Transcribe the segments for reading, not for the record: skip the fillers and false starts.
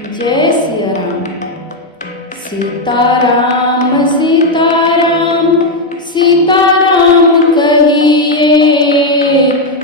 जय सिया राम। सीताराम सीताराम सीताराम कहिए,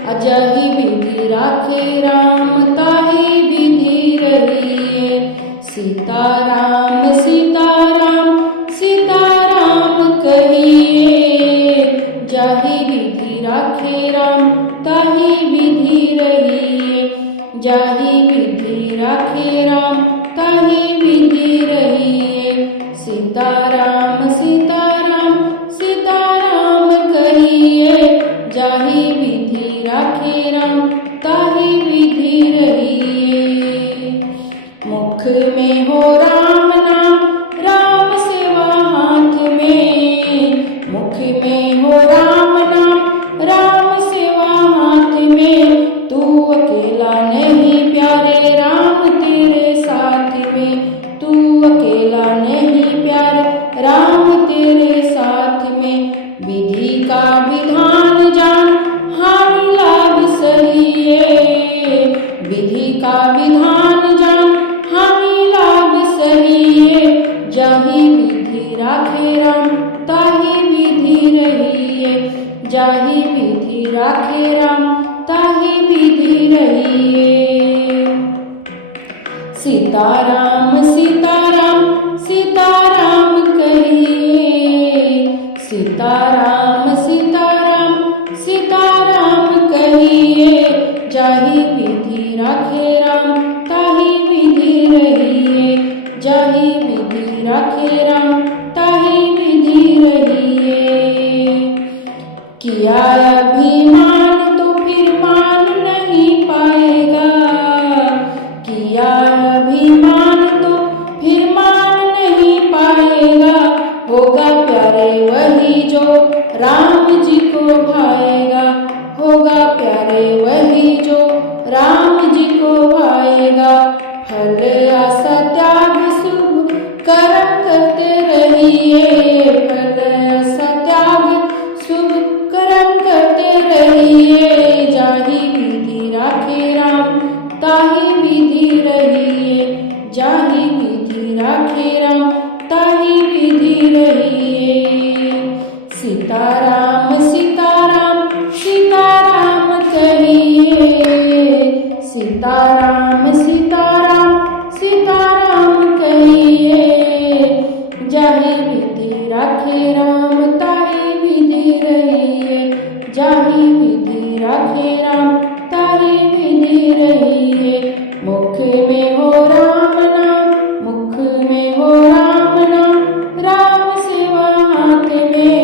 अजहि विधि राखे राम ताहि विधि रहिए। सीताराम सीताराम सीताराम कहिए, जाहि विधि राखे राम ताहि विधि रहिए। जाहि विधि राखे राम ताहि विधि रहिए। सीताराम सीताराम सीताराम कहिए, जाहि विधि राखे राम ताहि विधि रहिए। मुख में हो राम नाम राम सेवा हाथ में। मुख में हो राम नाम राम सेवा हाथ में। तू अकेला नहीं प्यारे राम तेरे साथ में। तू अकेला नहीं प्यारे राम तेरे साथ में। विधि का विधान जान हानि लाभ सहिए। विधि का विधान जान हानि लाभ सहिए। जाहि विधि राखे राम ताहि विधि रहिए। जाहि विधि राखे राम ताहि विधि रहिए। सीताराम सीताराम सीताराम कहिए। सीताराम सीताराम सीताराम कहिए, जाहि विधि राखे राम ताहि विधि रहिए। जाहि विधि राखे राम ताहि विधि रहिए। किया अभिमान तो फिर मान नहीं पाएगा। किया अभिमान तो फिर मान नहीं पाएगा। होगा प्यारे वही जो राम जी को भाएगा। होगा प्यारे वही जो राम जी को भाएगा। फल आशा त्याग शुभ कर्म करते रहिए। फल आशा त्याग शुभ कर्म करते रहिए। जाहि विधि राखे राम ताहि विधि रहिए। जाहि विधि राखे राम ताहि विधि रहिए। सीताराम सीताराम सीताराम कहिए। सीताराम सीताराम सीताराम कहिए, जाहि विधि राखे राम ताहि विधि रहिए। जाहि विधि राखे राम ताहि विधि रहिए। मुख में हो राम नाम मुख में हो राम नाम राम सेवा हाथ में।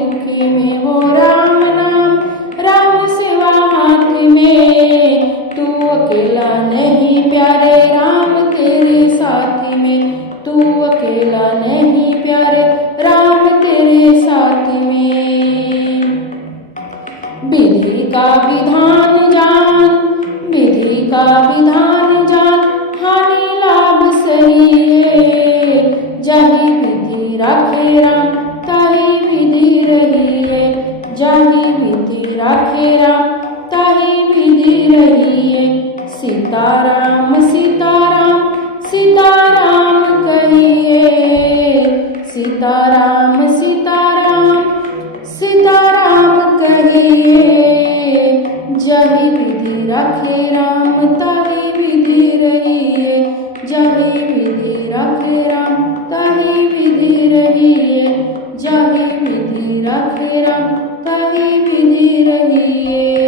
मुख में हो राम नाम राम सेवा हाथ में। तू अकेला नहीं प्यारे राम तेरे साथ में। तू अकेला नहीं प्यारे राम तेरे साथ में। विधि का विधान जान विधि का विधान जान हानि लाभ सहिए। जाहि विधि राखे राम ताहि विधि रहिए। जाहि विधि राखे राम ताहि विधि रहिए। सीताराम सीताराम सीताराम कहिए। सीताराम सीताराम सीताराम कहिए, जाहि विधि राखे राम ताहि विधि रहिए। जाहि विधि राखे राम ताहि विधि रहिए। जाहि विधि राखे राम ताहि विधि रहिए।